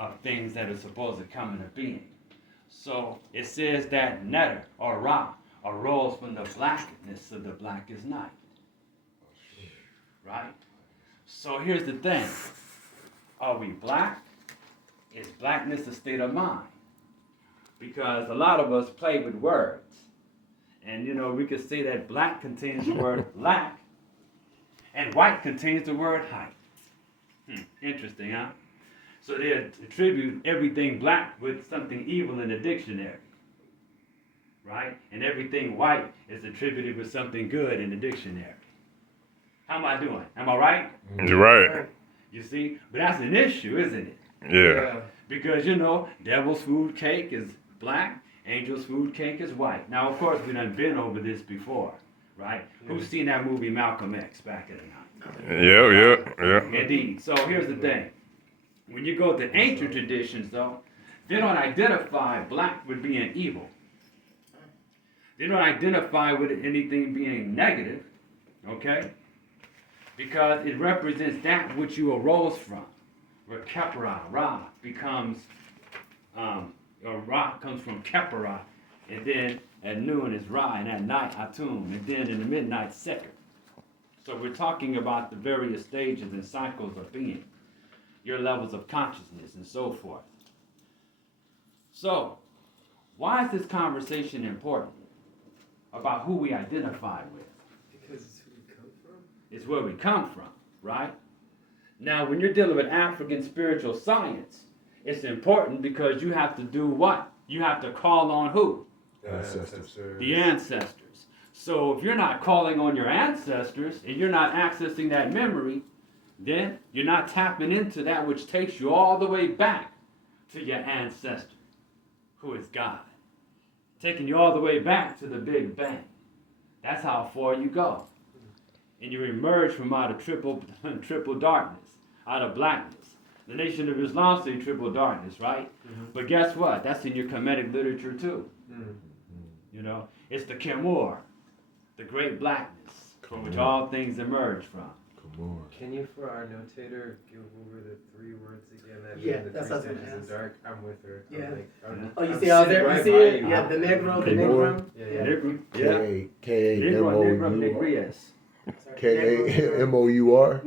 of things that are supposed to come into being. So it says that Netter or Ra arose from the blackness of the blackest night. Right? So here's the thing. Are we black? Is blackness a state of mind? Because a lot of us play with words. And you know, we could say that black contains the word black, and white contains the word height. Interesting, huh? So they attribute everything black with something evil in the dictionary. Right? And everything white is attributed with something good in the dictionary. How am I doing? Am I right? You're right. You see? But that's an issue, isn't it? Yeah. Because, you know, devil's food cake is black, angel's food cake is white. Now, of course, we done been over this before, right? Who's seen that movie Malcolm X back in the night? Yeah. Indeed. So here's the thing. When you go to ancient traditions, though, they don't identify black with being evil. They don't identify with anything being negative, okay? Because it represents that which you arose from. Where Kepra, Ra, becomes, or Ra comes from Kepra, and then at noon is Ra, and at night Atum, and then in the midnight Seker. So we're talking about the various stages and cycles of being, your levels of consciousness, and so forth. So, why is this conversation important about who we identify with? Because it's who we come from. It's where we come from, right? Now, when you're dealing with African spiritual science, it's important because you have to do what? You have to call on who? Ancestors. The ancestors. So if you're not calling on your ancestors and you're not accessing that memory, then you're not tapping into that which takes you all the way back to your ancestor, who is God. Taking you all the way back to the Big Bang. That's how far you go. And you emerge from out of triple darkness, out of blackness. The Nation of Islam say triple darkness, right? But guess what? That's in your Kemetic literature too. You know, it's the Kemur, the great blackness, from which all things emerge from. Can you, for our notator, go over the 3 words again? That Yeah, mean the that's 3 what I was stages gonna of dark. I'm with her. Yeah. I'm You I'm see all sitting there? right You see by it? you. Yeah, the Negro, the Negro. Negro. Yeah. Negro, yeah. Negro, K-A-M-O-U-R. Negrius. K-A-M-O-U-R.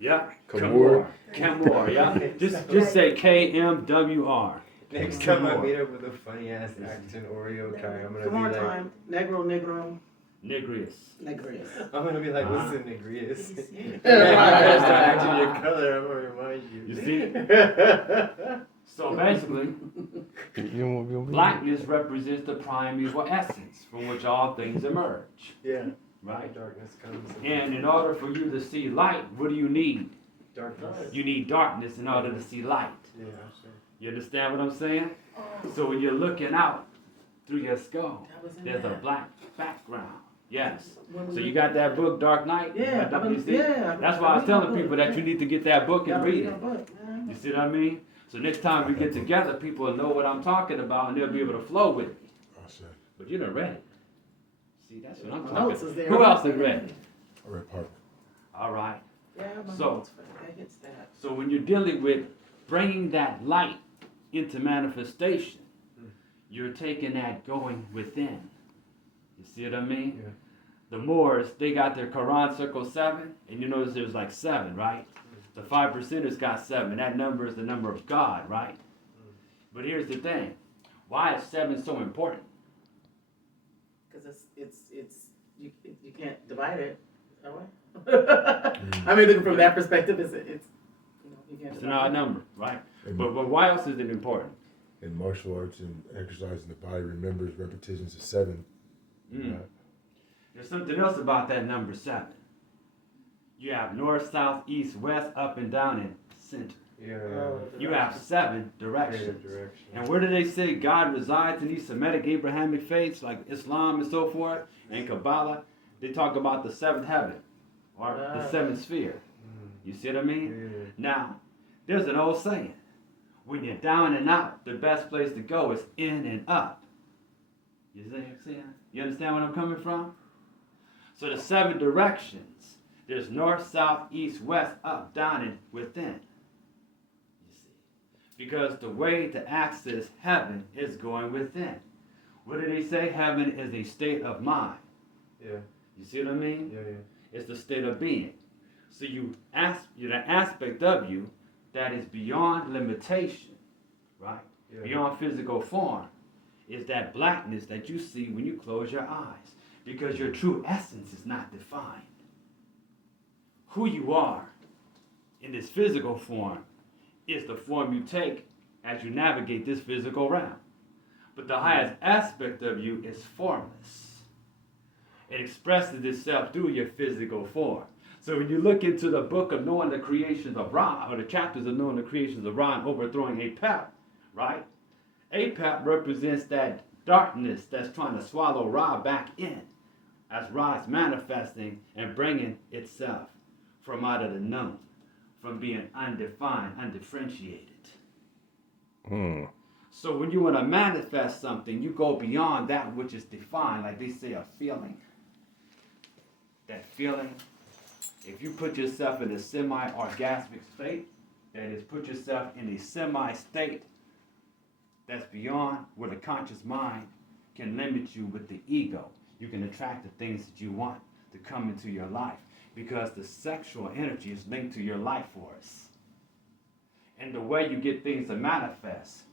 Yeah, Kemur. Kemur, yeah. Just say K-M-W-R. Next time I meet up with a funny ass accent Oreo guy, I'm gonna Come on, be like, time. Negro. Negrius. Negrius. I'm gonna be like, what's the nigrius? Yeah. Yeah, start acting your color. I'm gonna remind you. You see? So basically, blackness represents the primeval essence from which all things emerge. Yeah. Right? Darkness comes. And in order for you to see light, what do you need? Darkness. You need darkness in order to see light. Yeah, sure. You understand what I'm saying? So when you're looking out through your skull, there's a black background. Yes. So you got that book, Dark Knight? Yeah, You see? That's why I was telling people that you need to get that book and read it. You see what I mean? So next time we get together, people will know what I'm talking about and they'll be able to flow with me. But you done read it. See, that's what I'm talking about. Who else has read it? I read part. All right. Yeah, So when you're dealing with bringing that light into manifestation, you're taking that going within. You see what I mean? Yeah. The Moors, they got their Quran circle 7, and you notice there's like 7, right? The 5%ers got 7. That number is the number of God, right? But here's the thing. Why is 7 so important? Because you can't divide it that way. I mean, looking from that perspective, it's you know, you can't. It's an odd number, right? But why else is it important? In martial arts and exercising the body remembers repetitions of 7. There's something else about that number 7. You have north, south, east, west, up and down, and center. Yeah. You have 7 directions. And where do they say God resides in these Semitic Abrahamic faiths like Islam and so forth, and Kabbalah? They talk about the 7th heaven or the 7th sphere. You see what I mean? Yeah. Now, there's an old saying. When you're down and out, the best place to go is in and up. You see what I'm saying? You understand where I'm coming from? So the 7 directions. There's north, south, east, west, up, down, and within. You see. Because the way to access heaven is going within. What did he say? Heaven is a state of mind. Yeah. You see what I mean? Yeah. It's the state of being. So you're the aspect of you that is beyond limitation, right? Yeah. Beyond physical form, is that blackness that you see when you close your eyes. Because your true essence is not defined. Who you are in this physical form is the form you take as you navigate this physical realm. But the highest aspect of you is formless. It expresses itself through your physical form. So when you look into the book of knowing the creations of Ra, or the chapters of knowing the creations of Ra and overthrowing Apep, right? Apep represents that darkness that's trying to swallow Ra back in, as Ra is manifesting and bringing itself from out of the known, from being undefined, undifferentiated. So when you want to manifest something, you go beyond that which is defined, like they say, a feeling. That feeling, if you put yourself in a semi-orgasmic state, that is, put yourself in a semi-state that's beyond where the conscious mind can limit you with the ego. You can attract the things that you want to come into your life, because the sexual energy is linked to your life force. And the way you get things to manifest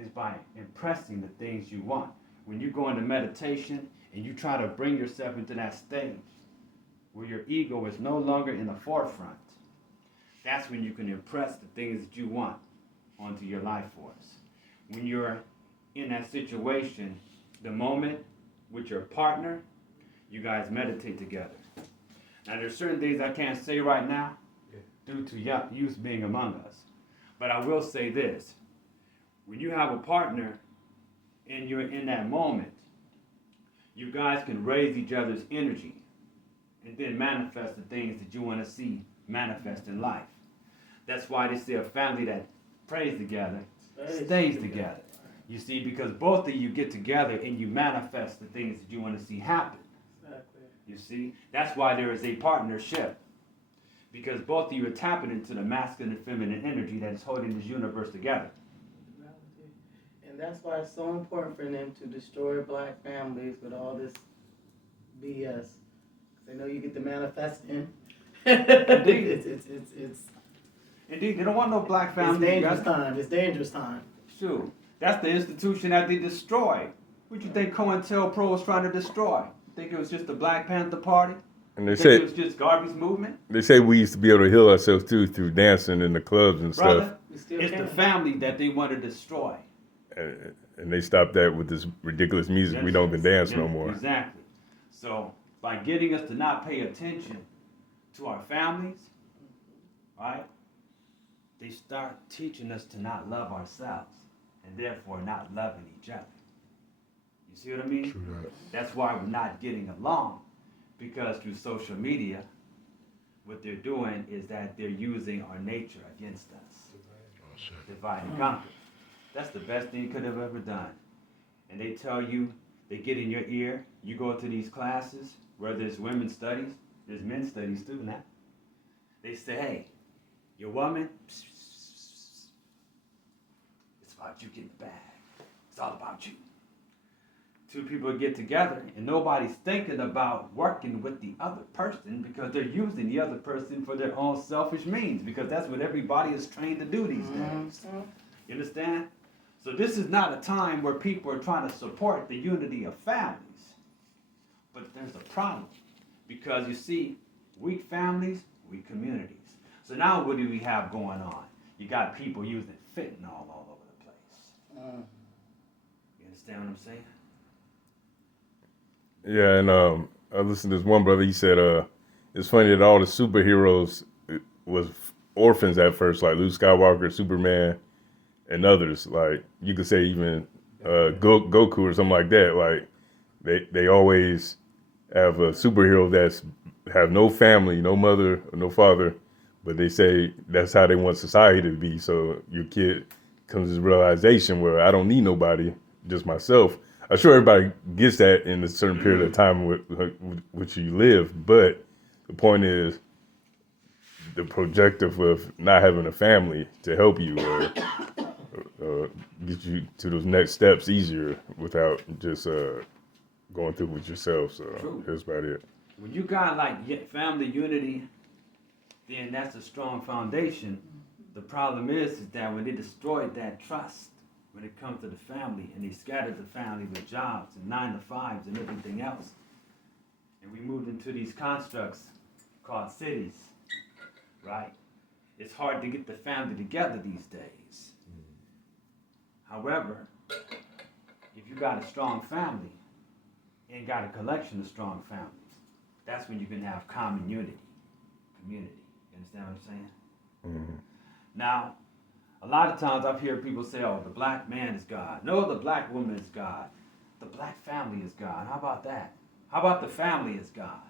is by impressing the things you want. When you go into meditation and you try to bring yourself into that stage where your ego is no longer in the forefront, that's when you can impress the things that you want onto your life force. When you're in that situation, the moment with your partner, you guys meditate together. Now, there's certain things I can't say right now due to youth being among us. But I will say this. When you have a partner and you're in that moment, you guys can raise each other's energy and then manifest the things that you want to see manifest in life. That's why they say a family that prays together stays together. You see, because both of you get together and you manifest the things that you want to see happen. Exactly. You see, that's why there is a partnership. Because both of you are tapping into the masculine and feminine energy that is holding this universe together. And that's why it's so important for them to destroy black families with all this BS. They know you get to manifest in. It's Indeed, they don't want no black family. dangerous time. It's dangerous time. Sure. That's the institution that they destroyed. What you think COINTELPRO was trying to destroy? Think it was just the Black Panther Party? And they Think say it was just garbage movement? they say we used to be able to heal ourselves too through dancing in the clubs and Brother, stuff. We still it's can. the family that they want to destroy. And they stopped that with this ridiculous music. We don't even dance no more. Exactly. So by getting us to not pay attention to our families, right? They start teaching us to not love ourselves and therefore not loving each other. You see what I mean? True that. That's why we're not getting along, because through social media, what they're doing is that they're using our nature against us. Oh, shit. Divide and conquer. That's the best thing you could have ever done. And they tell you, they get in your ear, you go to these classes, whether it's women's studies, there's men's studies too now. They say, hey, your woman, it's about you getting the bag. It's all about you. Two people get together and nobody's thinking about working with the other person, because they're using the other person for their own selfish means, because that's what everybody is trained to do these days. You understand? So this is not a time where people are trying to support the unity of families. But there's a problem, because you see, weak families, weak communities. So now what do we have going on? You got people using fentanyl all over the place. You understand what I'm saying? Yeah, and I listened to this one brother. He said, it's funny that all the superheroes was orphans at first, like Luke Skywalker, Superman, and others. Like you could say even Goku or something like that. Like they always have a superhero that's have no family, no mother, or no father, but they say that's how they want society to be. So your kid comes to this realization where I don't need nobody, just myself. I'm sure everybody gets that in a certain period of time with which you live, but the point is the projective of not having a family to help you, or get you to those next steps easier without just going through with yourself. So True. that's about it. When you got like family unity, then that's a strong foundation. The problem is that when they destroyed that trust, when it comes to the family, and they scattered the family with jobs and 9-to-5s and everything else, and we moved into these constructs called cities, right? It's hard to get the family together these days. However, if you got a strong family and got a collection of strong families, that's when you can have common unity, community. You understand what I'm saying? Mm-hmm. Now, a lot of times I've heard people say, oh, the black man is God. No, the black woman is God. The black family is God. How about that? How about the family is God?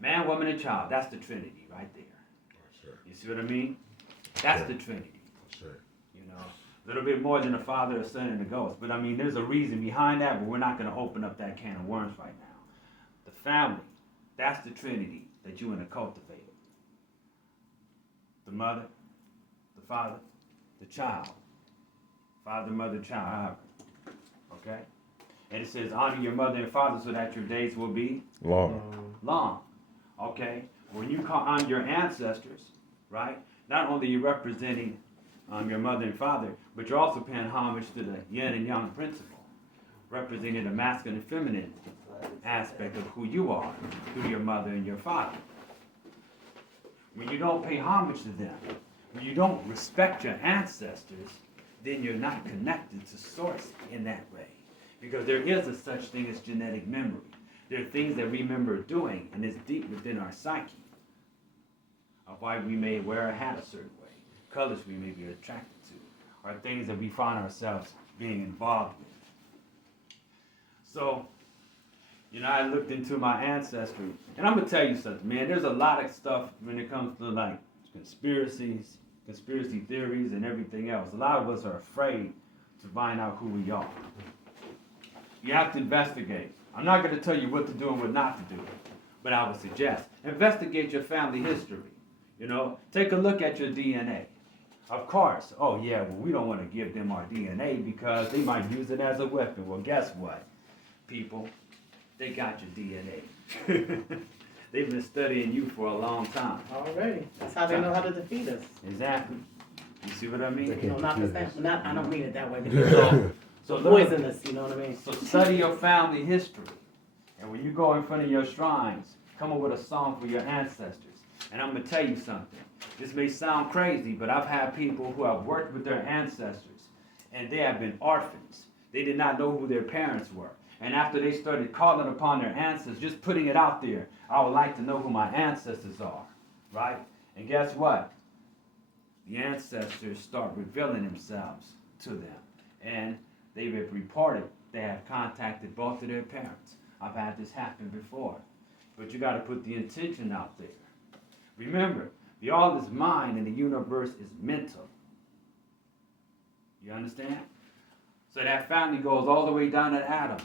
Man, woman, and child. That's the Trinity right there. Sure. You see what I mean? That's the Trinity. Sure. You know, a little bit more than a Father, a Son, and a Ghost. But I mean, there's a reason behind that, but we're not going to open up that can of worms right now. The family, that's the Trinity that you want to cultivate. The mother, the father, the child. Father, mother, child, however. Okay? And it says, honor your mother and father so that your days will be long. Okay? When you call on your ancestors, right? Not only are you representing your mother and father, but you're also paying homage to the yin and yang principle, representing the masculine and feminine aspect of who you are, through your mother and your father. When you don't pay homage to them, when you don't respect your ancestors, then you're not connected to source in that way. Because there is a such thing as genetic memory. There are things that we remember doing, and it's deep within our psyche, of why we may wear a hat a certain way, colors we may be attracted to, or things that we find ourselves being involved with. So, you know, I looked into my ancestry, and I'm gonna tell you something, man. There's a lot of stuff when it comes to like conspiracies, conspiracy theories, and everything else. A lot of us are afraid to find out who we are. You have to investigate. I'm not gonna tell you what to do and what not to do, but I would suggest investigate your family history. You know, take a look at your DNA. Of course, oh yeah, well, we don't want to give them our DNA because they might use it as a weapon. Well, guess what, people? They got your DNA. They've been studying you for a long time. Already. That's how they know how to defeat us. Exactly. You see what I mean? You know, not the same. Not, I don't mean it that way. But So poisonous, you know what I mean? So study your family history. And when you go in front of your shrines, come up with a song for your ancestors. And I'm going to tell you something. This may sound crazy, but I've had people who have worked with their ancestors, and they have been orphans. They did not know who their parents were. And after they started calling upon their ancestors, just putting it out there, I would like to know who my ancestors are, right? And guess what? The ancestors start revealing themselves to them. And they've reported they have contacted both of their parents. I've had this happen before. But you got to put the intention out there. Remember, the all is mind and the universe is mental. You understand? So that family goes all the way down to atom.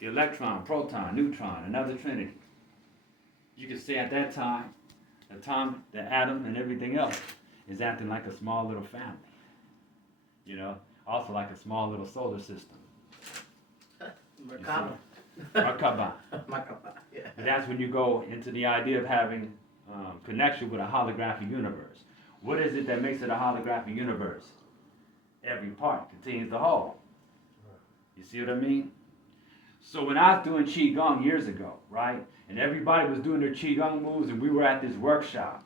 The electron, proton, neutron, another trinity. You can say at that time, the atom and everything else is acting like a small little family. You know, also like a small little solar system. Merkaba. Merkaba. Merkaba, yeah. And that's when you go into the idea of having connection with a holographic universe. What is it that makes it a holographic universe? Every part contains the whole. You see what I mean? So when I was doing Qigong years ago, right, and everybody was doing their Qigong moves, and we were at this workshop,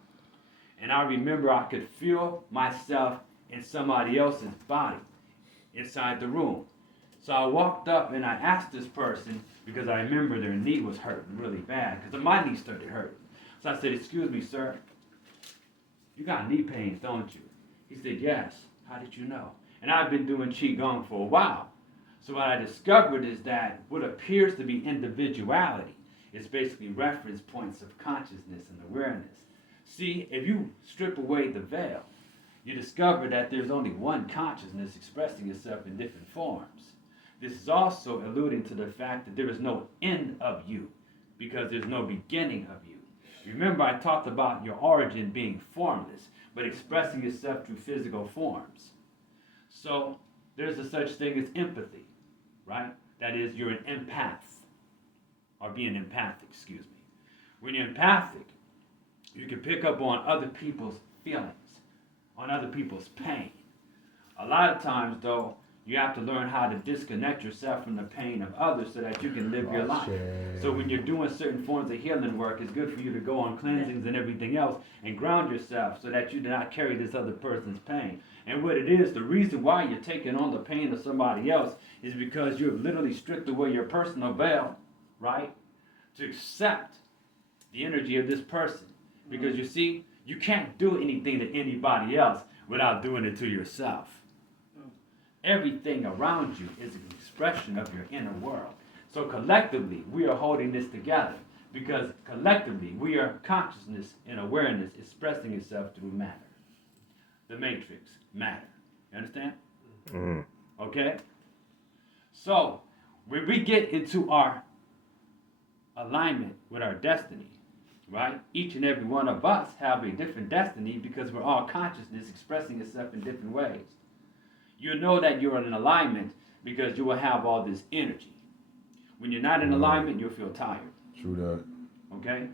and I remember I could feel myself in somebody else's body inside the room. So I walked up and I asked this person, because I remember their knee was hurting really bad, because my knee started hurting. So I said, "Excuse me, sir, you got knee pains, don't you?" He said, "Yes." "How did you know?" And I've been doing Qigong for a while. So what I discovered is that what appears to be individuality is basically reference points of consciousness and awareness. See, if you strip away the veil, you discover that there's only one consciousness expressing itself in different forms. This is also alluding to the fact that there is no end of you, because there's no beginning of you. Remember, I talked about your origin being formless, but expressing itself through physical forms. So there's a such thing as empathy, right? That is, you're an empath, or being empathic, excuse me. When you're empathic, you can pick up on other people's feelings, on other people's pain. A lot of times, though, you have to learn how to disconnect yourself from the pain of others so that you can live your life. So when you're doing certain forms of healing work, it's good for you to go on cleansings and everything else and ground yourself so that you do not carry this other person's pain. And what it is, the reason why you're taking on the pain of somebody else is because you've literally stripped away your personal veil, right? To accept the energy of this person. Because you see, you can't do anything to anybody else without doing it to yourself. Everything around you is an expression of your inner world. So collectively, we are holding this together because collectively, we are consciousness and awareness expressing itself through matter. The matrix, matter. You understand? Mm-hmm. Okay? So, when we get into our alignment with our destiny, right? Each and every one of us have a different destiny because we're all consciousness expressing itself in different ways. You know that you're in alignment because you will have all this energy. When you're not in alignment, you'll feel tired. True that. Okay?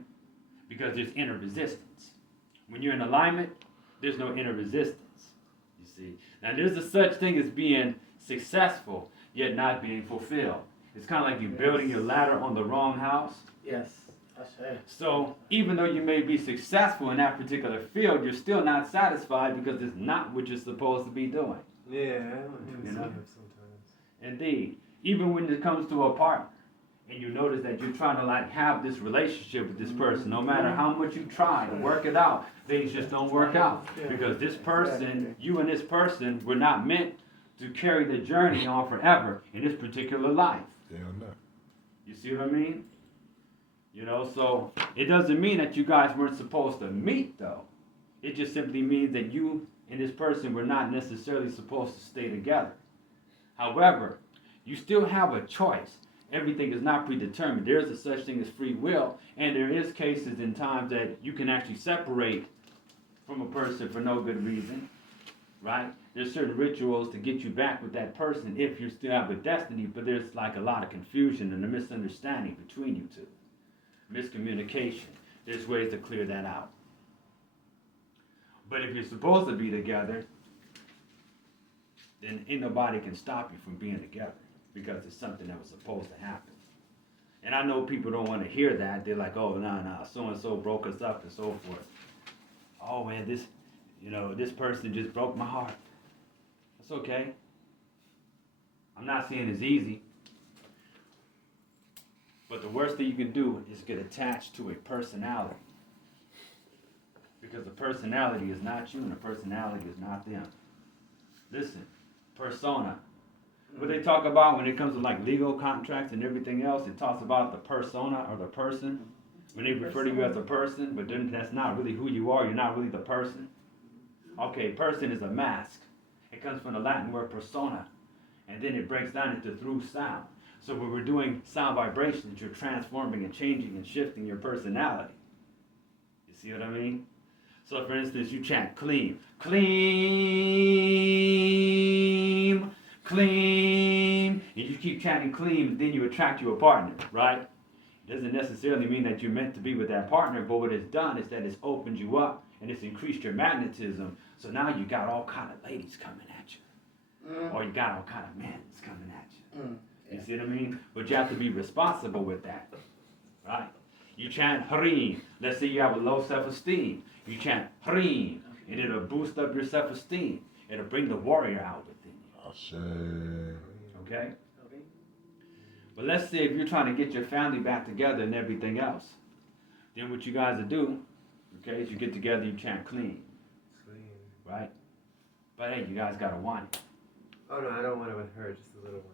Because there's inner resistance. When you're in alignment, there's no inner resistance. You see? Now there's a such thing as being successful, yet not being fulfilled. It's kind of like you're building your ladder on the wrong house. Yes. That's right. So even though you may be successful in that particular field, you're still not satisfied because it's not what you're supposed to be doing. Yeah, I don't do sometimes. Indeed. Even when it comes to a partner, and you notice that you're trying to like have this relationship with this person, no matter how much you try to work it out, things just don't work out. Because this person, you and this person, were not meant to carry the journey on forever in this particular life. Damn that. You see what I mean? You know, so it doesn't mean that you guys weren't supposed to meet, though. It just simply means that you and this person were not necessarily supposed to stay together. However, you still have a choice. Everything is not predetermined. There is a such thing as free will, and there is cases and times that you can actually separate from a person for no good reason, right? There's certain rituals to get you back with that person if you still have a destiny, but there's like a lot of confusion and a misunderstanding between you two. Miscommunication. There's ways to clear that out. But if you're supposed to be together, then ain't nobody can stop you from being together because it's something that was supposed to happen. And I know people don't want to hear that. They're like, oh, nah, so-and-so broke us up and so forth. Oh, man, this person just broke my heart. That's okay. I'm not saying it's easy. But the worst thing you can do is get attached to a personality. Because the personality is not you and the personality is not them. Listen, persona. What they talk about when it comes to like legal contracts and everything else, it talks about the persona or the person. When they refer to you as a person, but then that's not really who you are, you're not really the person. Okay, person is a mask. It comes from the Latin word persona. And then it breaks down into through sound. So when we're doing sound vibrations, you're transforming and changing and shifting your personality. You see what I mean? So for instance, you chant clean, clean, clean, and you keep chanting clean, and then you attract you a partner, right? It doesn't necessarily mean that you're meant to be with that partner, but what it's done is that it's opened you up and it's increased your magnetism. So now you got all kind of ladies coming at you. Or you got all kind of men coming at you. You see what I mean? But you have to be responsible with that, right? You chant Harim. Let's say you have a low self-esteem. You chant Harim, and it'll boost up your self-esteem. It'll bring the warrior out within you. Okay? But let's say if you're trying to get your family back together and everything else, then what you guys will do, okay, is you get together, you chant clean. Right? But hey, you guys gotta want it. Oh no, I don't want it with her, just a little one.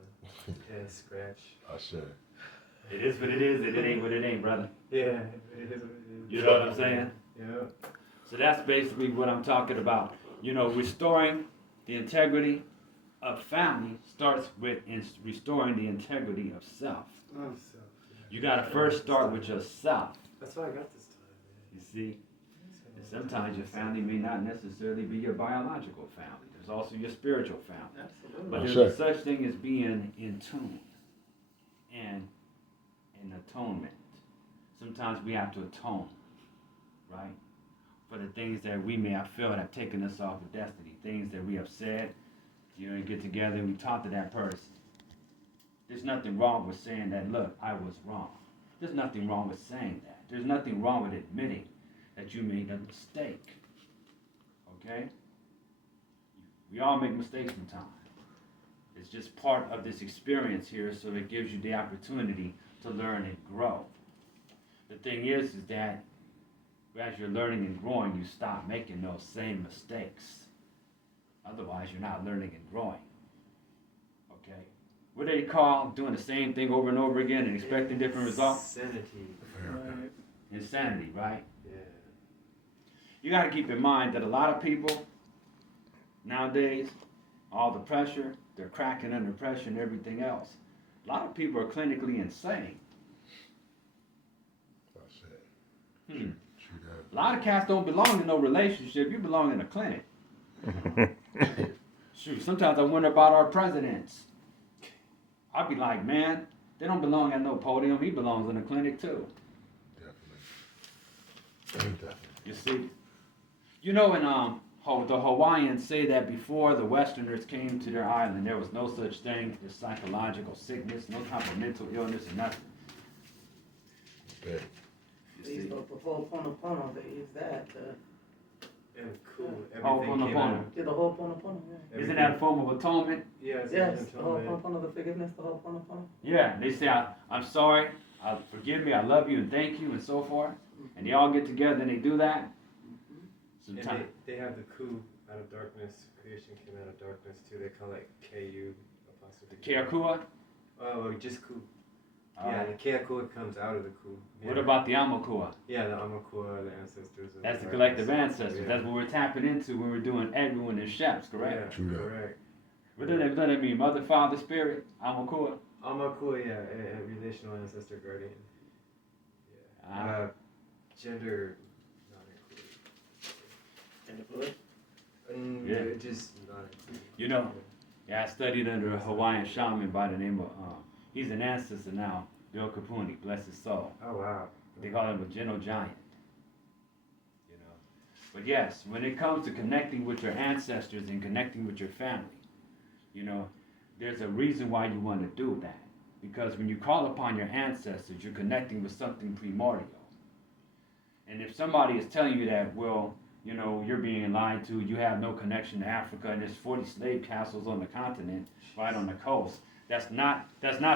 Yeah, scratch. It is what it is, and it ain't what it ain't, brother. Yeah, it is what it is. You know what I'm saying? Yeah. So that's basically what I'm talking about. You know, restoring the integrity of family starts with restoring the integrity of self. You gotta first start with yourself. That's what I got this time, man. You see? And sometimes your family may not necessarily be your biological family. There's also your spiritual family. Absolutely. But Yes, there's a sir. such thing as being in tune and in atonement. Sometimes we have to atone, right? For the things that we may have felt have taken us off of destiny, things that we have said, and get together and we talk to that person. There's nothing wrong with saying that, look, I was wrong. There's nothing wrong with saying that. There's nothing wrong with admitting that you made a mistake. Okay? We all make mistakes from time. It's just part of this experience here, so it gives you the opportunity to learn and grow. The thing is that as you're learning and growing, you stop making those same mistakes. Otherwise, you're not learning and growing. Okay? What do they call doing the same thing over and over again and expecting different results? Insanity. Right. Insanity, right? Yeah. You got to keep in mind that a lot of people nowadays, all the pressure, they're cracking under pressure and everything else. A lot of people are clinically insane. That's it. Hmm. True that. A lot of cats don't belong in no relationship. You belong in a clinic. Shoot, sometimes I wonder about our presidents. I'd be like, man, they don't belong at no podium. He belongs in a clinic too. Definitely. You see? You know, in the Hawaiians say that before the Westerners came to their island, there was no such thing as psychological sickness, no type of mental illness or nothing. Bet. You They used see? to, the whole Pono, they use that. And cool. Oh, Everything came Pono. out. Yeah, the whole Pono, yeah. Isn't that a form of atonement? Yeah, it's Yes, the whole atonement. Pono, the forgiveness, the whole Pono. Yeah, they say, I'm sorry, forgive me, I love you, and thank you, and so forth. And they all get together and they do that. And Sometimes. they have the coup out of darkness. Creation came out of darkness too. They call it KU apostrophe. Keakua? Oh, just coup. Yeah, the Keakua comes out of the coup. What about the Amakua? Yeah, the Amakua, the ancestors. Of That's the darkness. collective ancestors. Yeah. That's what we're tapping into when we're doing Edwin and Sheps, correct? Yeah, True that. correct. What does that mean? Mother, Father, Spirit? Amakua? Amakua, yeah, a relational ancestor guardian. Yeah. Ah. Gender not included. And the fluid. Yeah. Just not included. You know, yeah, I studied under a Hawaiian shaman by the name of, he's an ancestor now, Bill Kapuni, bless his soul. Oh wow. They call him a gentle giant. You know. But yes, when it comes to connecting with your ancestors and connecting with your family, you know, there's a reason why you want to do that. Because when you call upon your ancestors, you're connecting with something primordial. And if somebody is telling you that, well, you know, you're being lied to, you have no connection to Africa, and there's 40 slave castles on the continent, right on the coast, that's not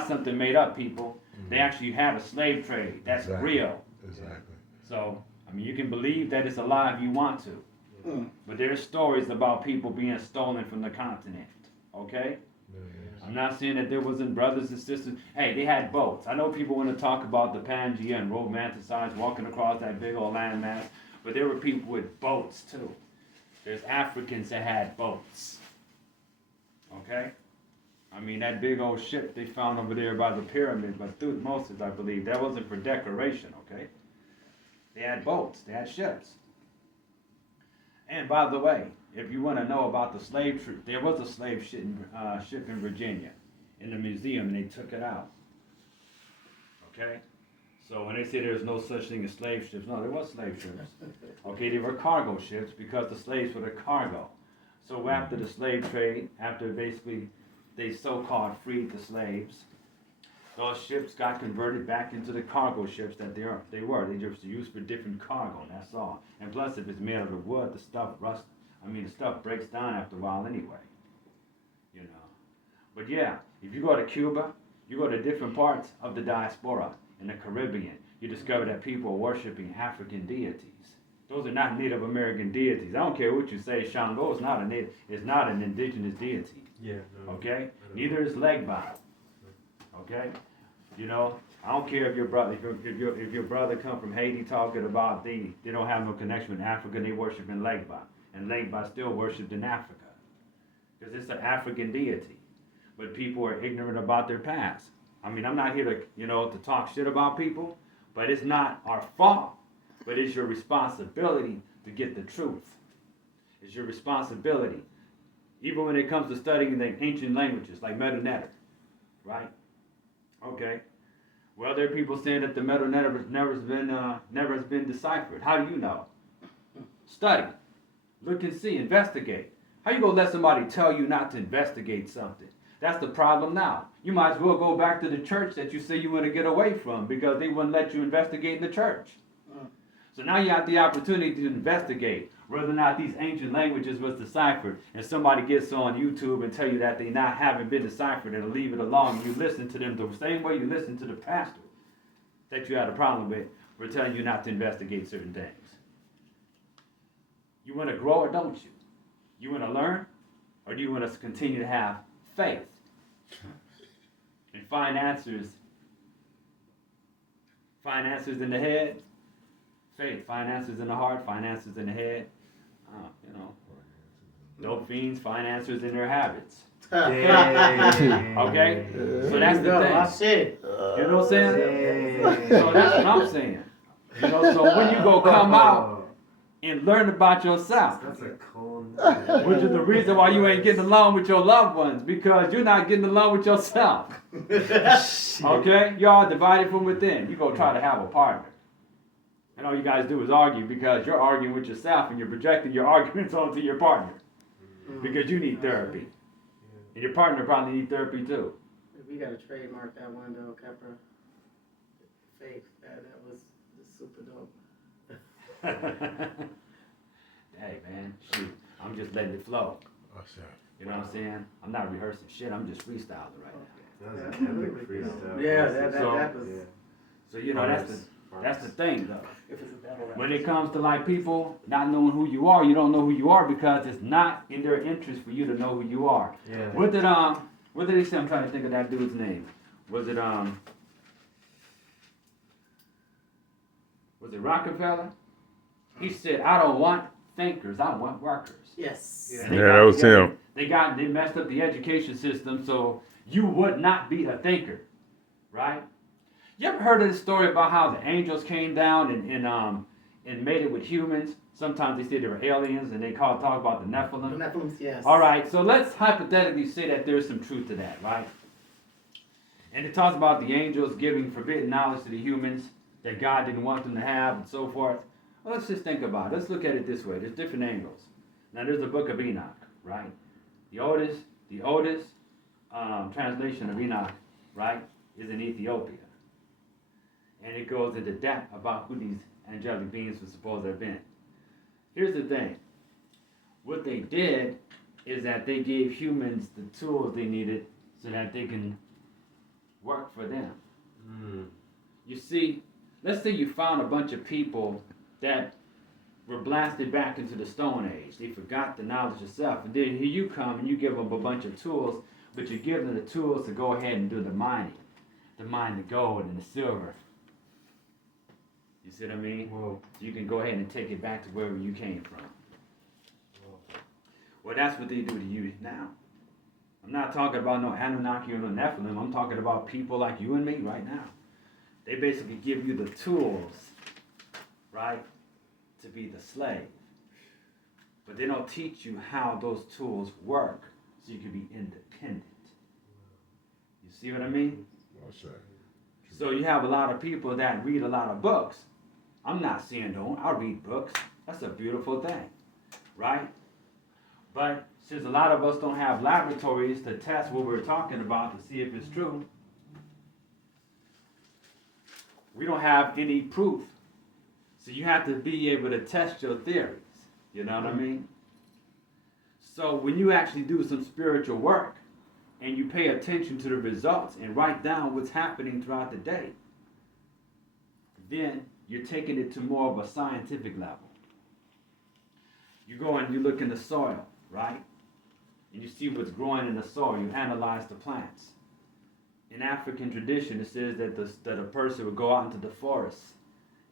something made up, people. They actually had a slave trade. That's Exactly. real. Exactly. So, I mean, you can believe that it's alive if you want to. But there's stories about people being stolen from the continent, okay? I'm not saying that there wasn't brothers and sisters. Hey, they had boats. I know people want to talk about the Pangea and romanticize walking across that big old landmass, but there were people with boats too. There's Africans that had boats. Okay? I mean, that big old ship they found over there by the pyramid, by Thutmosis, I believe, that wasn't for decoration, okay? They had boats, they had ships. And by the way, if you want to know about the slave trip, there was a slave ship in Virginia, in the museum, and they took it out. Okay? So when they say there's no such thing as slave ships, no, there was slave ships. Okay, they were cargo ships because the slaves were the cargo. So after the slave trade, after basically they so-called freed the slaves, those ships got converted back into the cargo ships that they were. They just used for different cargo, that's all. And plus, if it's made out of wood, the stuff breaks down after a while anyway. You know. But yeah, if you go to Cuba, you go to different parts of the diaspora in the Caribbean, you discover that people are worshiping African deities. Those are not Native American deities. I don't care what you say, Shango is not an indigenous deity. Yeah. No, Okay? Neither is Legba. Okay? You know, I don't care if your brother if your brother come from Haiti talking about they don't have no connection with Africa, they worship in Legba. And Legba still worshipped in Africa. Because it's an African deity. But people are ignorant about their past. I mean, I'm not here to talk shit about people, but it's not our fault. But it's your responsibility to get the truth. It's your responsibility. even when it comes to studying the ancient languages like Medu Neter, right? Okay. Well, there are people saying that the Medu Neter never has been deciphered. How do you know? Study, look and see, investigate. How you gonna let somebody tell you not to investigate something? That's the problem now. You might as well go back to the church that you say you want to get away from because they wouldn't let you investigate in the church. So now you have the opportunity to investigate whether or not these ancient languages was deciphered, and somebody gets on YouTube and tell you that they haven't been deciphered and leave it alone. You listen to them the same way you listen to the pastor that you had a problem with for telling you not to investigate certain things. You want to grow or don't you? You want to learn, or do you want to continue to have faith and find answers? Find answers in the head. Faith, find answers in the heart, find answers in the head. Dope fiends find answers in their habits. Okay? So that's the thing. You know what I'm saying? So that's what I'm saying. So when you go come out and learn about yourself, That's a cold night. which is the reason why you ain't getting along with your loved ones, because you're not getting along with yourself. Okay? You are divided from within. You go try to have a partner. And all you guys do is argue because you're arguing with yourself and you're projecting your arguments onto your partner. Because you need therapy. And your partner probably needs therapy too. We gotta trademark that one though, Kepler. Faith, that was super dope. Hey man, shoot. I'm just letting it flow. You know what I'm saying? I'm not rehearsing shit, I'm just freestyling right now. That was an epic freestyle. Yeah, that was. So that's the thing though. When it comes to like people not knowing who you don't know who you are because it's not in their interest for you to know who you are. Yeah. What did they say? I'm trying to think of that dude's name. Was it Rockefeller? He said, I don't want thinkers, I want workers. Yes. Yeah, that was him. They messed up the education system so you would not be a thinker. Right? You ever heard of the story about how the angels came down and made it with humans? Sometimes they say they were aliens and they talk about the Nephilim. The Nephilim, yes. All right, so let's hypothetically say that there's some truth to that, right? And it talks about the angels giving forbidden knowledge to the humans that God didn't want them to have and so forth. Well, let's just think about it. Let's look at it this way. There's different angles. Now, there's the book of Enoch, right? The oldest translation of Enoch, right, is in Ethiopia. And it goes into depth about who these angelic beings were supposed to have been. Here's the thing. What they did is that they gave humans the tools they needed so that they can work for them. You see, let's say you found a bunch of people that were blasted back into the Stone Age. They forgot the knowledge of self. And then here you come and you give them a bunch of tools, but you give them the tools to go ahead and do the mining. To mine the gold and the silver. You see what I mean? Whoa. You can go ahead and take it back to wherever you came from. Well, that's what they do to you now. I'm not talking about no Anunnaki or no Nephilim. I'm talking about people like you and me right now. They basically give you the tools, right, to be the slave. But they don't teach you how those tools work so you can be independent. You see what I mean? So you have a lot of people that read a lot of books. I'm not saying don't. I read books. That's a beautiful thing, right? But since a lot of us don't have laboratories to test what we're talking about to see if it's true, we don't have any proof. So you have to be able to test your theories. You know what I mean? So when you actually do some spiritual work and you pay attention to the results and write down what's happening throughout the day, then you're taking it to more of a scientific level. You go and you look in the soil, right? And you see what's growing in the soil. You analyze the plants. In African tradition, it says that a person will go out into the forest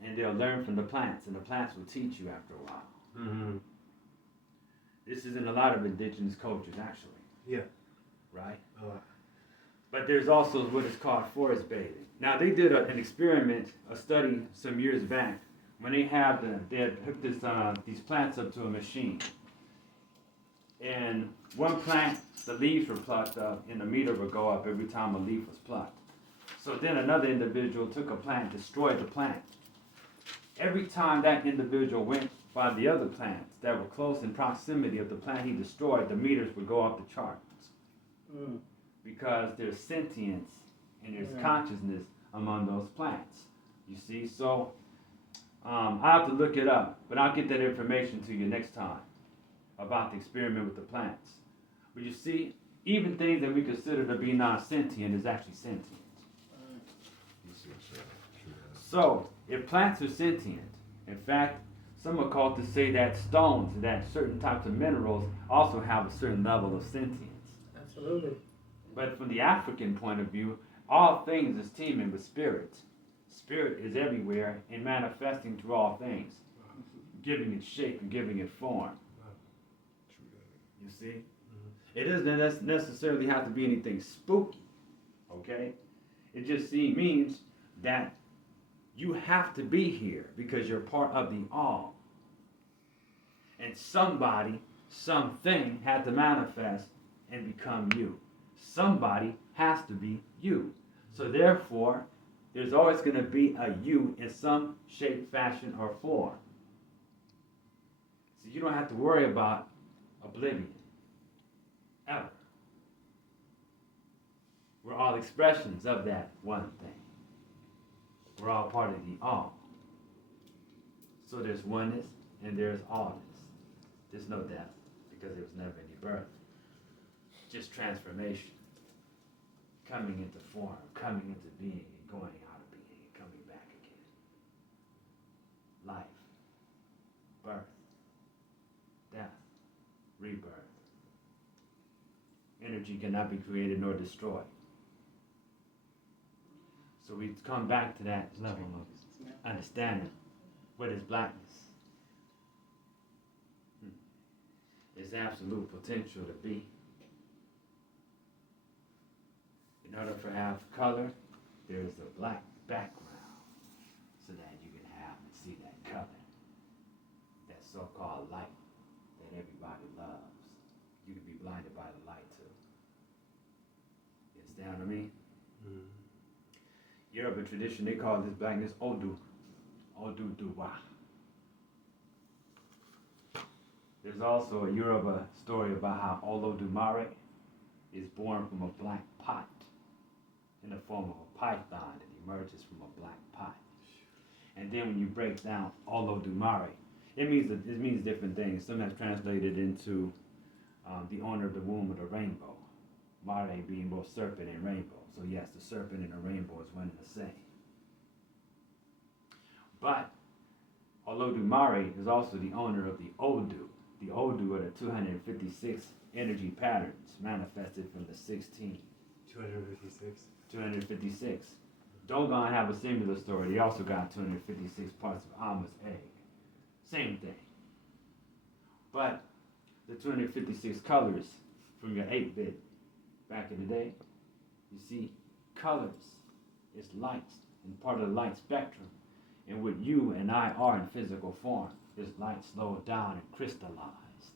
and they'll learn from the plants, and the plants will teach you after a while. Mm-hmm. This is in a lot of indigenous cultures, actually. Yeah. Right? But there's also what is called forest bathing. Now, they did an experiment, a study some years back, when they had hooked these plants up to a machine. And one plant, the leaves were plucked up, and the meter would go up every time a leaf was plucked. So then another individual took a plant, destroyed the plant. Every time that individual went by the other plants that were close in proximity of the plant he destroyed, the meters would go up the charts. Mm. Because there's sentience and there's consciousness among those plants. You see, so I have to look it up, but I'll get that information to you next time about the experiment with the plants. But you see, even things that we consider to be non-sentient is actually sentient. So, if plants are sentient, in fact, some are called to say that stones, that certain types of minerals also have a certain level of sentience. Absolutely. But from the African point of view, all things is teeming with spirit. Spirit is everywhere and manifesting through all things, giving it shape and giving it form. You see? It doesn't necessarily have to be anything spooky, okay? It just means that you have to be here because you're part of the all. And somebody, something had to manifest and become you. Somebody has to be you. So therefore, there's always going to be a you in some shape, fashion, or form. So you don't have to worry about oblivion. Ever. We're all expressions of that one thing. We're all part of the all. So there's oneness and there's allness. There's no death because there was never any birth. Just transformation. Coming into form, coming into being, and going out of being, and coming back again. Life, birth, death, rebirth. Energy cannot be created nor destroyed. So we come back to that level of understanding what is blackness. It's absolute potential to be. In order to have color, there is a black background so that you can have and see that color, that so-called light that everybody loves. You can be blinded by the light too. You understand what I mean? Yoruba tradition, they call this blackness Odu. Odu Duwa. There's also a Yoruba story about how Olodumare is born from a black pot in the form of a python that emerges from a black pot. And then when you break down Olodumare, it means different things. Sometimes translated into the owner of the womb of the rainbow. Mare being both serpent and rainbow. So yes, the serpent and the rainbow is one and the same. But Olodumare is also the owner of the Odu. The Odu are the 256 energy patterns manifested from the 16. 256. 256. Dogon have a similar story. They also got 256 parts of Alma's egg. Same thing. But the 256 colors from your 8-bit back in the day, you see, colors is lights and part of the light spectrum. And what you and I are in physical form is light slowed down and crystallized.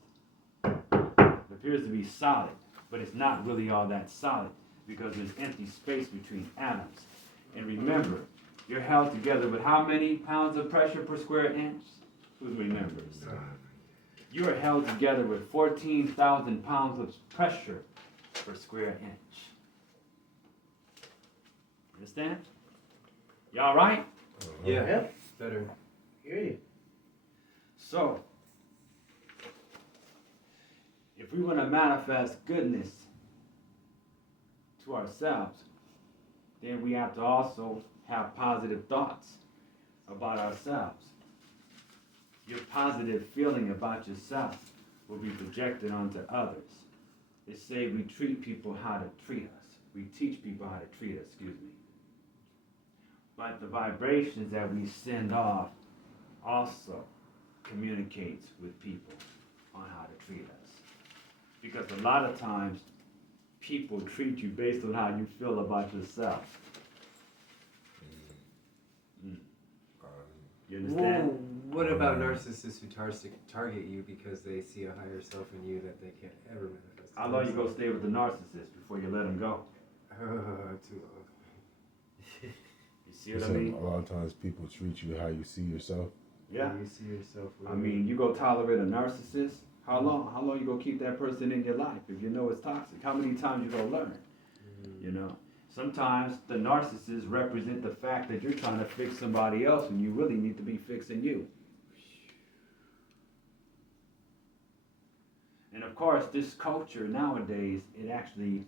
It appears to be solid, but it's not really all that solid because there's empty space between atoms. And remember, you're held together with how many pounds of pressure per square inch? Who remembers? You are held together with 14,000 pounds of pressure per square inch. Understand? Y'all right? Yeah, Yep. better. Hear you. So, if we want to manifest goodness to ourselves, then we have to also have positive thoughts about ourselves. Your positive feeling about yourself will be projected onto others. They say we treat people how to treat us. We teach people how to treat us, excuse me. But the vibrations that we send off also communicates with people on how to treat us. Because a lot of times, people treat you based on how you feel about yourself. You understand? What about narcissists who target you because they see a higher self in you that they can't ever manifest? How long you gonna stay with the narcissist before you let him go? Too long. You see what I mean? A lot of times people treat you how you see yourself. Yeah. You see yourself. I mean, you go tolerate a narcissist. How long? How long you gonna keep that person in your life if you know it's toxic? How many times you gonna learn? You know. Sometimes the narcissists represent the fact that you're trying to fix somebody else when you really need to be fixing you. And of course, this culture nowadays, it actually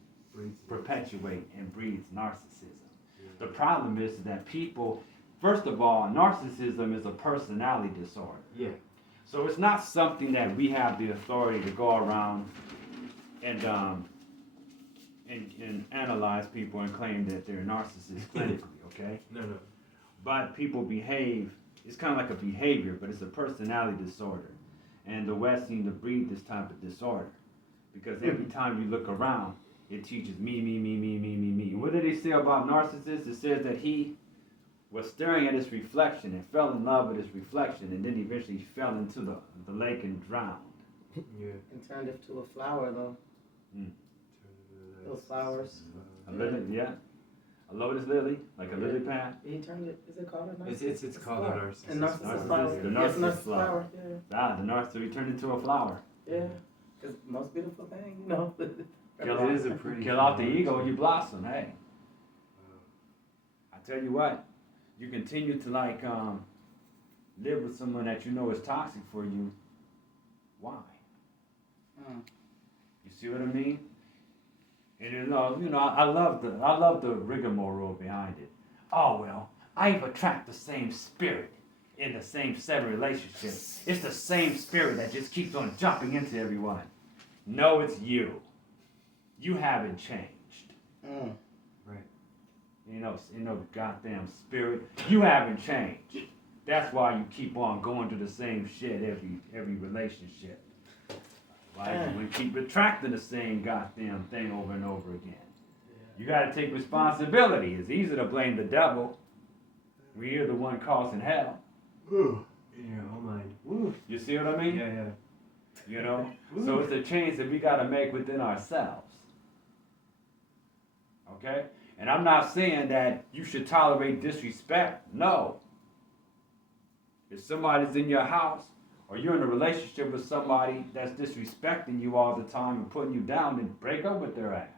perpetuates and breeds narcissism. The problem is that people, first of all, narcissism is a personality disorder. Yeah. So it's not something that we have the authority to go around and analyze people and claim that they're narcissists clinically, okay? No. But people behave, it's kind of like a behavior, but it's a personality disorder. And the West seems to breed this type of disorder. Because every time you look around, it teaches me. What did he say about narcissists? It says that he was staring at his reflection and fell in love with his reflection, and then eventually fell into the lake and drowned. Yeah. And turned it to a flower, though. Those flowers. A lily, yeah. A lotus lily, like a lily pad. He turned it. Is it called a narcissus? It's called a narcissist. A narcissus flower. The Yes, narcissus flower. Yeah. The narcissist, he turned into a flower. Yeah. Because most beautiful thing, you know. It is a pretty. Kill off the ego, you blossom. Hey, I tell you what, you continue to live with someone that you know is toxic for you. Why? You see what I mean? And I love the rigmarole behind it. Oh well, I've attracted the same spirit in the same 7 relationships. It's the same spirit that just keeps on jumping into everyone. No, it's you. You haven't changed. Right. You know, goddamn spirit. You haven't changed. That's why you keep on going to the same shit every relationship. Why you keep attracting the same goddamn thing over and over again. You gotta take responsibility. It's easy to blame the devil. We're the one causing hell. In your own mind. You see what I mean? Yeah. You know? So it's a change that we gotta make within ourselves. Okay? And I'm not saying that you should tolerate disrespect. No. If somebody's in your house or you're in a relationship with somebody that's disrespecting you all the time and putting you down, then break up with their ass.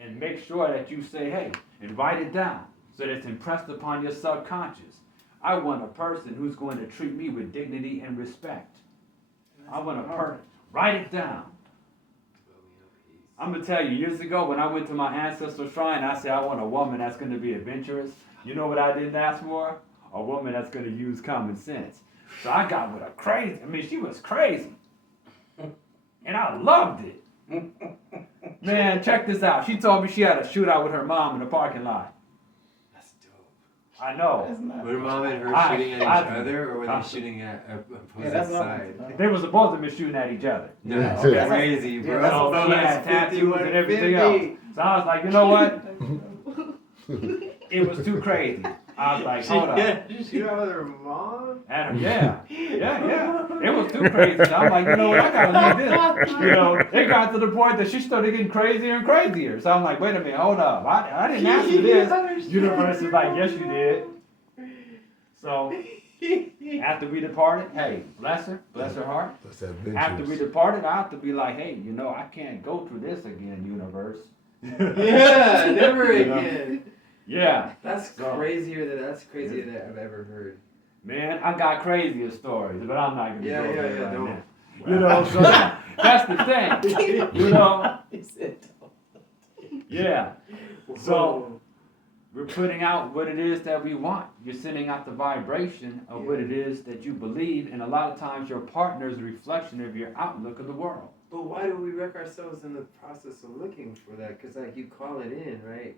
And make sure that you say, hey, and write it down so that it's impressed upon your subconscious. I want a person who's going to treat me with dignity and respect. I want a person. Write it down. I'm going to tell you, years ago when I went to my ancestral shrine, I said I want a woman that's going to be adventurous. You know what I didn't ask for? A woman that's going to use common sense. So I got with she was crazy. And I loved it. Man, check this out. She told me she had a shootout with her mom in the parking lot. That's dope. I know. Were your mom and her shooting at each other, or were they shooting at opposite side? They were supposed to be shooting at each other. No, that's crazy, bro. So she had tattoos and everything else. So I was like, you know what? It was too crazy. I was like, hold up. Did you shoot out with her mom? Yeah. It was too crazy. So I'm like, you know what? I gotta leave this. You know, it got to the point that she started getting crazier and crazier. So I'm like, wait a minute, hold up. I didn't ask for this. Universe is like, yes, you did. So after we departed, hey, bless her heart. After we departed, I have to be like, hey, you know, I can't go through this again, universe. Yeah, never again. Yeah. That's crazier than I've ever heard. Man, I got crazier stories, but I'm not gonna go there right don't. now. You know, so that's the thing. You know. He said, Yeah. So we're putting out what it is that we want. You're sending out the vibration of what it is that you believe, and a lot of times your partner is a reflection of your outlook of the world. But why do we wreck ourselves in the process of looking for that? Because you call it in, right?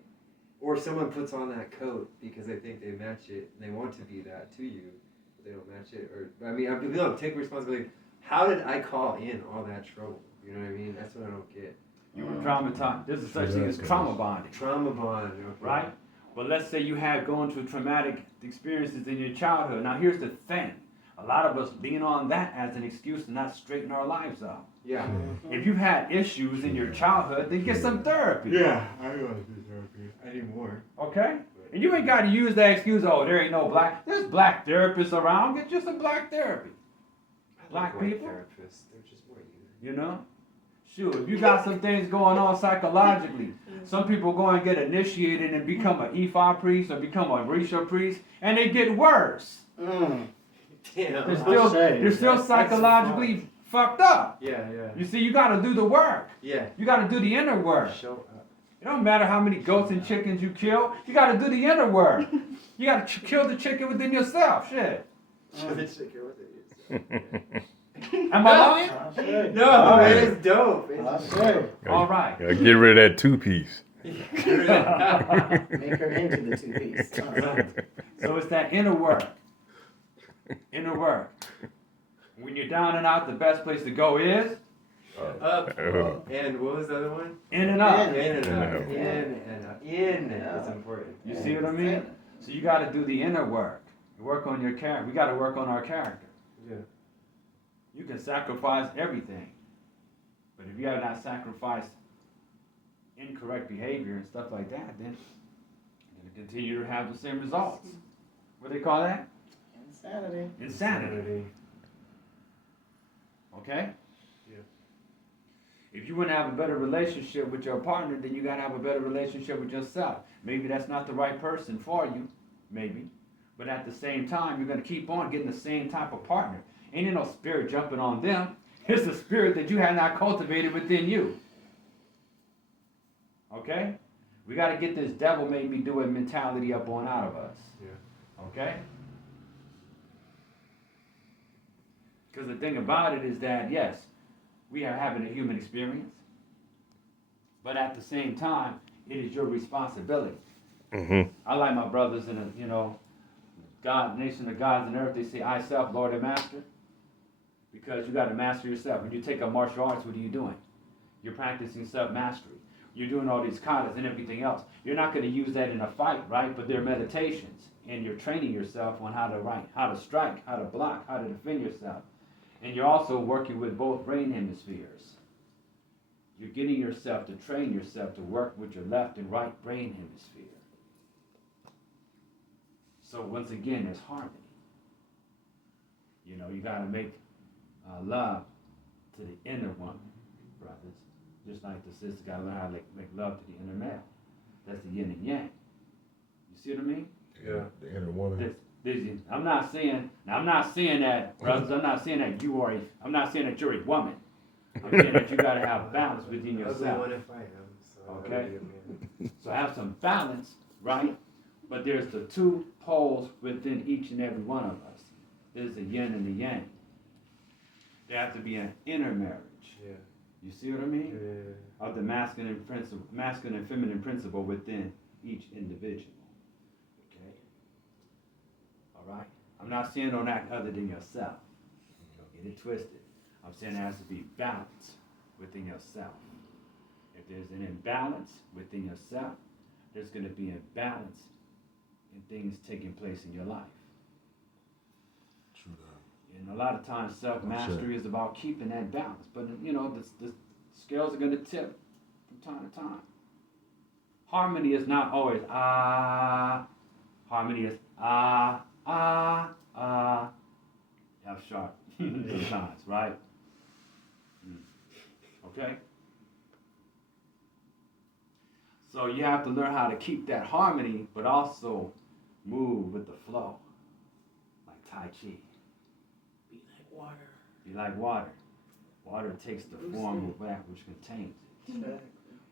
Or someone puts on that coat because they think they match it and they want to be that to you, but they don't match it. Or take responsibility. How did I call in all that trouble? You know what I mean? That's what I don't get. You were traumatized. There's such thing as trauma bonding. Trauma bond, okay. Right? But let's say you had gone through traumatic experiences in your childhood. Now here's the thing. A lot of us lean on that as an excuse to not straighten our lives out. Yeah. If you've had issues in your childhood, then get some therapy. Yeah, I want to do therapy. I need more. Okay? And you ain't got to use that excuse, oh, there ain't no black. There's black therapists around. Get you some black therapy. Black white people? therapists, they're just more you. You know? Shoot, if you got some things going on psychologically, some people go and get initiated and become an Ifa priest or become a Risha priest, and they get worse. Mm. Damn. They're still psychologically fucked up. Yeah, yeah. You see, you got to do the work. Yeah. You got to do the inner work. Show up. It don't matter how many goats and chickens you kill. You got to do the inner work. You got to kill the chicken within yourself. Shit. Show the chicken with it. Am I lying? No, it is dope. It's All right. Gotta get rid of that 2-piece. Make her into the 2-piece. So it's that inner work. Inner work. When you're down and out, the best place to go is up. And what was the other one? in and up. In and and up. out. In and up. In is important. You see what I mean? So you got to do the inner work. Work on your character. We got to work on our character. Yeah. You can sacrifice everything. But if you have not sacrificed incorrect behavior and stuff like that, then you're going to continue to have the same results. What do they call that? Insanity. Insanity. Okay? Yeah. If you want to have a better relationship with your partner, then you got to have a better relationship with yourself. Maybe that's not the right person for you. Maybe. But at the same time, you're going to keep on getting the same type of partner. Ain't no spirit jumping on them. It's the spirit that you have not cultivated within you. Okay? We got to get this devil made me do it mentality up on out of us. Yeah. Okay? Because the thing about it is that, yes, we are having a human experience. But at the same time, it is your responsibility. Mm-hmm. I like my brothers in the, God, nation of gods and earth, they say, I self, Lord and Master. Because you got to master yourself. When you take up martial arts, what are you doing? You're practicing self-mastery. You're doing all these katas and everything else. You're not going to use that in a fight, right? But they're meditations. And you're training yourself on how to write, how to strike, how to block, how to defend yourself. And you're also working with both brain hemispheres. You're getting yourself to train yourself to work with your left and right brain hemisphere. So once again, there's harmony. You got to make love to the inner woman, brothers. Just like the sister got to learn how to make love to the inner male. That's the yin and yang. You see what I mean? Yeah. The inner woman. I'm not saying that, brothers. I'm not saying that I'm not saying that you're a woman. I'm saying that you got to have balance within I was the yourself. one if I am. So Okay. I would be a man. So have some balance, right? But there's the two poles within each and every one of us. There's the yin and the yang. There has to be an inner marriage. Yeah. You see what I mean? Yeah. Of the masculine and feminine principle within each individual. Okay? All right? I'm not saying don't act other than yourself. Don't get it twisted. I'm saying there has to be balance within yourself. If there's an imbalance within yourself, there's going to be imbalance in things taking place in your life. True that. And a lot of times self-mastery is about keeping that balance. But, the scales are going to tip from time to time. Harmony is not always Harmony is F sharp sometimes, right? Okay? So you have to learn how to keep that harmony, but also move with the flow. Like Tai Chi. Be like water. Be like water. Water takes the form of that which contains it. Exactly.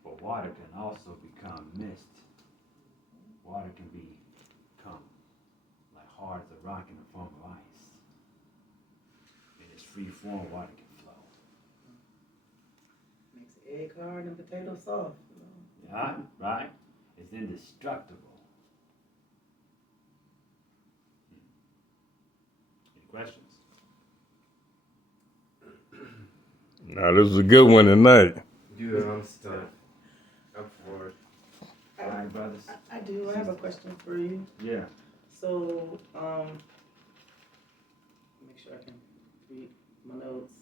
But water can also become mist. Water can become like hard as a rock in the form of ice. In its free form, water can flow. Makes the egg hard and potato soft. Yeah, right? It's indestructible. Any questions? Now, this was a good one tonight. Dude, I'm stuck. I'm forward. All right, brothers. I do. I have a question for you. Yeah. So, make sure I can read my notes.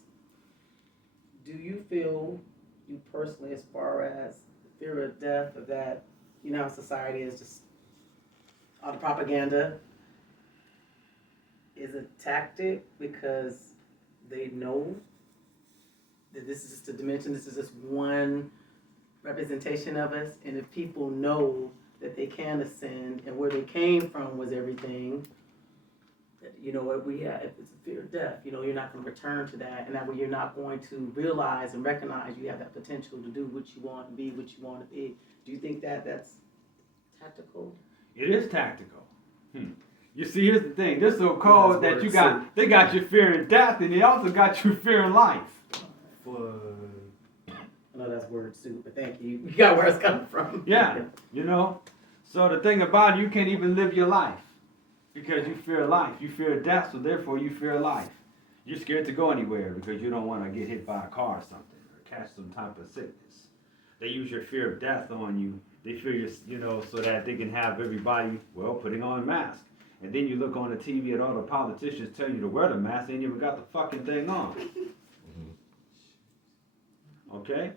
Do you feel, you personally, as far as the fear of death, of that, you know how society is just all the propaganda, is a tactic because they know that this is just a dimension, this is just one representation of us, and if people know that they can ascend and where they came from was everything, that, you know what we have, it's a fear of death, you know, you're not going to return to that, and that way you're not going to realize and recognize you have that potential to do what you want and be what you want to be. Do you think that that's tactical? It is tactical. You see, here's the thing. This so-called that you got, they got you fearing death, and they also got you fearing life. I know that's word soup, but thank you. You got where it's coming from. Yeah, you know. So the thing about it, you can't even live your life because you fear life. You fear death, so therefore you fear life. You're scared to go anywhere because you don't want to get hit by a car or something or catch some type of sickness. They use your fear of death on you. They fear you, you know, so that they can have everybody, well, putting on a mask. And then you look on the TV and all the politicians tell you to wear the mask, they ain't even got the fucking thing on. Okay?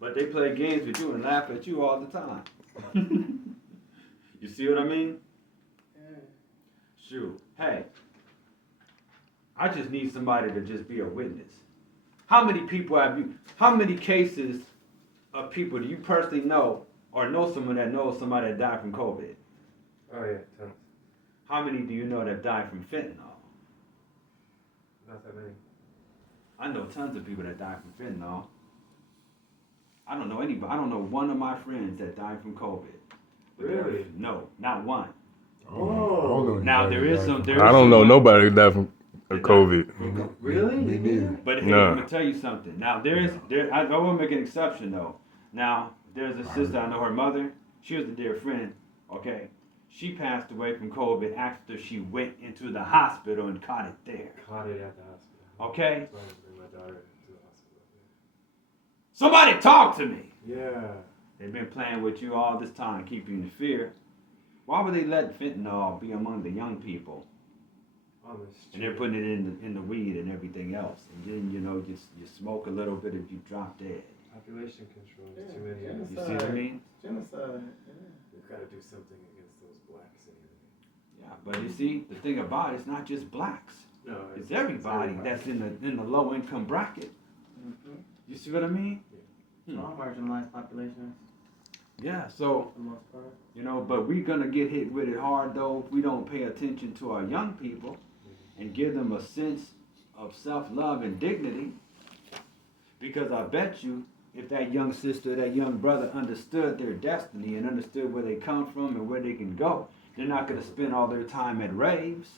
But they play games with you and laugh at you all the time. You see what I mean? Shoot. Hey, I just need somebody to just be a witness. How many people have you, how many cases of people do you personally know or know someone that knows somebody that died from COVID? Oh yeah, tons. How many do you know that died from fentanyl? Not that many. I know tons of people that died from fentanyl. I don't know anybody. I don't know one of my friends that died from COVID. Really? No, not one. Oh. Now there is some. I don't know nobody that died from COVID. Really? Me neither. But hey, Nah. I'm gonna tell you something. Now I will make an exception though. Now there's a sister, I know her mother. She was a dear friend. Okay, she passed away from COVID after she went into the hospital and caught it there. Caught it at the hospital. Okay, That's why I bring my daughter to the hospital. somebody talk to me. Yeah. They've been playing with you all this time, keeping you in fear. Why would they let fentanyl be among the young people? On the street. And they're putting it in the weed and everything else. And then, you know, you smoke a little bit if you drop dead. Population control. There's Yeah, too many of us. You see what I mean? Genocide. We've got to do something against those blacks anyway. Yeah, but you see, the thing about it, it's not just blacks. No, It's everybody that's in the low income bracket. You see what I mean? All marginalized populations, Yeah, so, for the most part. you know, but we're going to get hit with it hard, though, if we don't pay attention to our young people and give them a sense of self-love and dignity. Because I bet you, if that young sister, that young brother understood their destiny and understood where they come from and where they can go, they're not going to spend all their time at raves.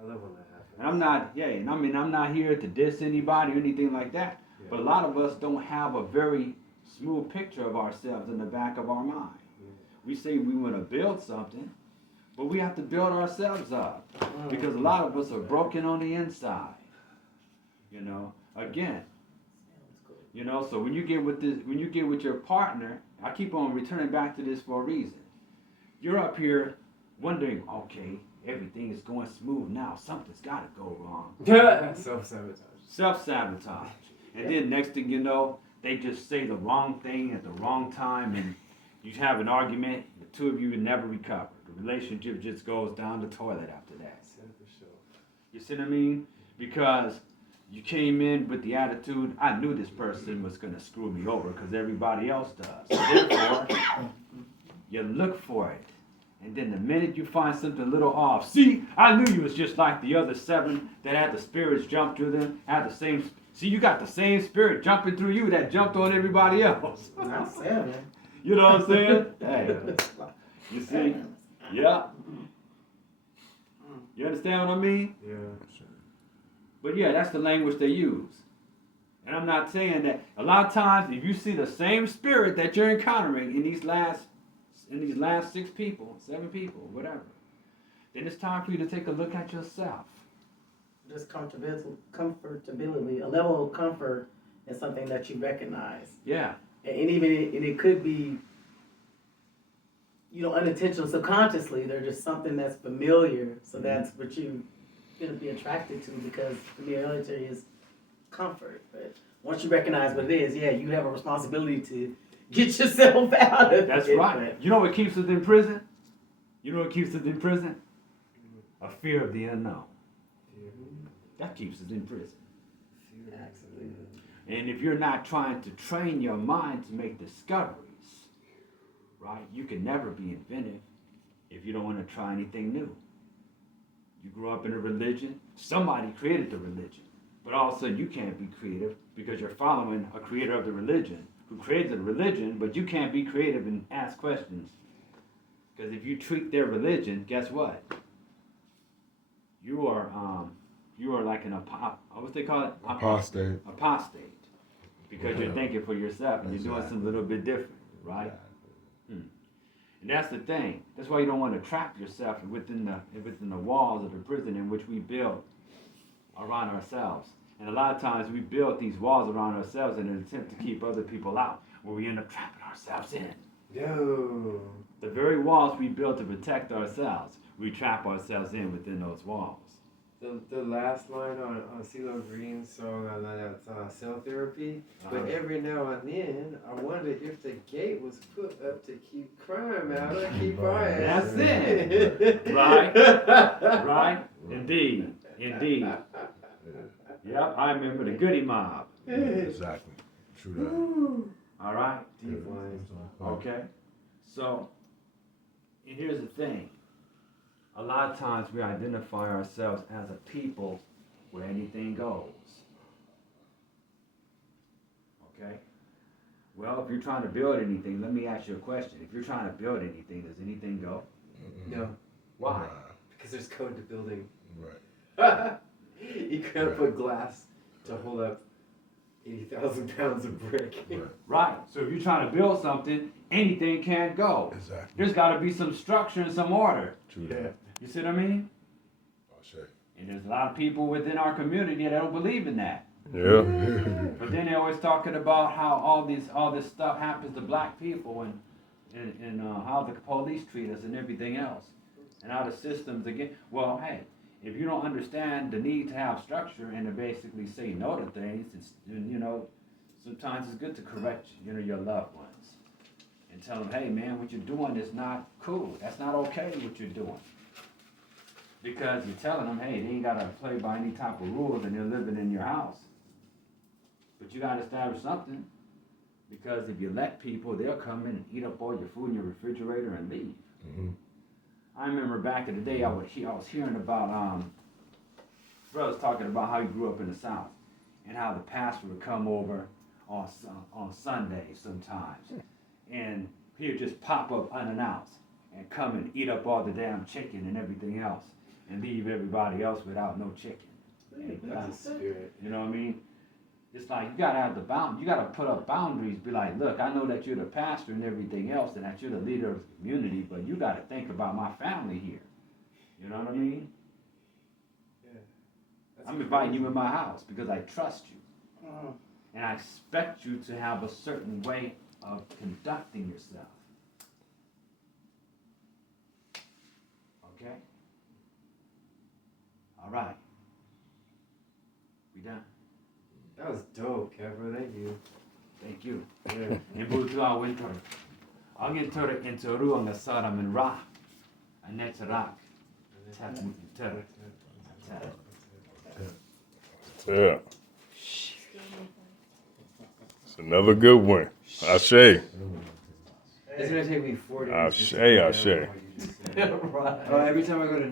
I love when that happens. And I'm not here to diss anybody or anything like that. Yeah. But a lot of us don't have a very smooth picture of ourselves in the back of our mind. Yeah. We say we want to build something, but we have to build ourselves up because a lot of us are broken on the inside. You know, again, you know, so when you get with your partner, I keep on returning back to this for a reason. You're up here wondering, okay, everything is going smooth now. Something's got to go wrong. Self-sabotage. Self-sabotage. And then next thing you know, they just say the wrong thing at the wrong time and you have an argument, the two of you never recover. The relationship just goes down the toilet after that. You see what I mean? Because you came in with the attitude, I knew this person was going to screw me over because everybody else does. So therefore, you look for it. And then the minute you find something a little off, see, I knew you was just like the other 7 that had the spirits jump through them, had the same. See, you got the same spirit jumping through you that jumped on everybody else. Not 7. You know what I'm saying? Hey, you see? Yeah. You understand what I mean? Yeah. But yeah, that's the language they use. And I'm not saying that a lot of times if you see the same spirit that you're encountering in these last 6 people, 7 people, whatever, then it's time for you to take a look at yourself. Just comfortability, a level of comfort in something that you recognize. Yeah. And even it could be unintentional, subconsciously, they're just something that's familiar. So that's what you're gonna be attracted to because familiarity is comfort. But once you recognize what it is, yeah, you have a responsibility to get yourself out of it. That's right. You know what keeps us in prison? You know what keeps us in prison? A fear of the unknown. That keeps us in prison. Absolutely. And if you're not trying to train your mind to make discoveries, right, you can never be inventive if you don't want to try anything new. You grew up in a religion, somebody created the religion, but all of a sudden you can't be creative because you're following a creator of the religion who created the religion, but you can't be creative and ask questions. Because if you treat their religion, guess what? You are like an what's they call it? Apostate. Apostate. Because you're thinking for yourself and you're doing something a little bit different, right? And that's the thing. That's why you don't want to trap yourself within the walls of the prison in which we build around ourselves. And a lot of times we build these walls around ourselves in an attempt to keep other people out, where we end up trapping ourselves in. Yo. The very walls we build to protect ourselves, we trap ourselves in within those walls. The last line on CeeLo Green's song on that's cell therapy. But every now and then, I wonder if the gate was put up to keep crime out or keep our ass That's in. it. Right? Right? Indeed. Yep, I remember the Goody Mob. Exactly. True All right? Deep lines. Okay? So, and here's the thing. A lot of times we identify ourselves as a people where anything goes. Okay? Well, if you're trying to build anything, let me ask you a question. If you're trying to build anything, does anything go? No, Why? because there's code to building. Right. You can't put glass to hold up 80,000 pounds of brick. Right. So if you're trying to build something, anything can't go. Exactly. There's got to be some structure and some order. True that. You see what I mean? I'll say. And there's a lot of people within our community that don't believe in that. Yeah. But then they're always talking about how all this stuff happens to black people and how the police treat us and everything else. And how the systems again. Well, hey, if you don't understand the need to have structure and to basically say no to things, and sometimes it's good to correct your loved ones and tell them, hey man, what you're doing is not cool. That's not okay what you're doing. Because you're telling them, hey, they ain't got to play by any type of rules and they're living in your house. But you got to establish something. Because if you let people, they'll come in and eat up all your food in your refrigerator and leave. Mm-hmm. I remember back in the day, I was hearing about, brothers talking about how he grew up in the South. And how the pastor would come over on Sundays sometimes. And he would just pop up unannounced and come and eat up all the damn chicken and everything else. And leave everybody else without no chicken. That's a spirit. You know what I mean? It's like you gotta have you gotta put up boundaries. Be like, look, I know that you're the pastor and everything else, and that you're the leader of the community, but you gotta think about my family here. You know what I mean? Yeah. I'm inviting you in my house because I trust you, and I expect you to have a certain way of conducting yourself. Okay. All right. We done? That was dope, Kevin. Thank you. Thank you. Yeah. And butuan winter. Ang intor into ang saram and ra. And that's rock. Yeah. It's another good one. Ashe. It's gonna take me 40 minutes. Ashe. Oh, every time I go to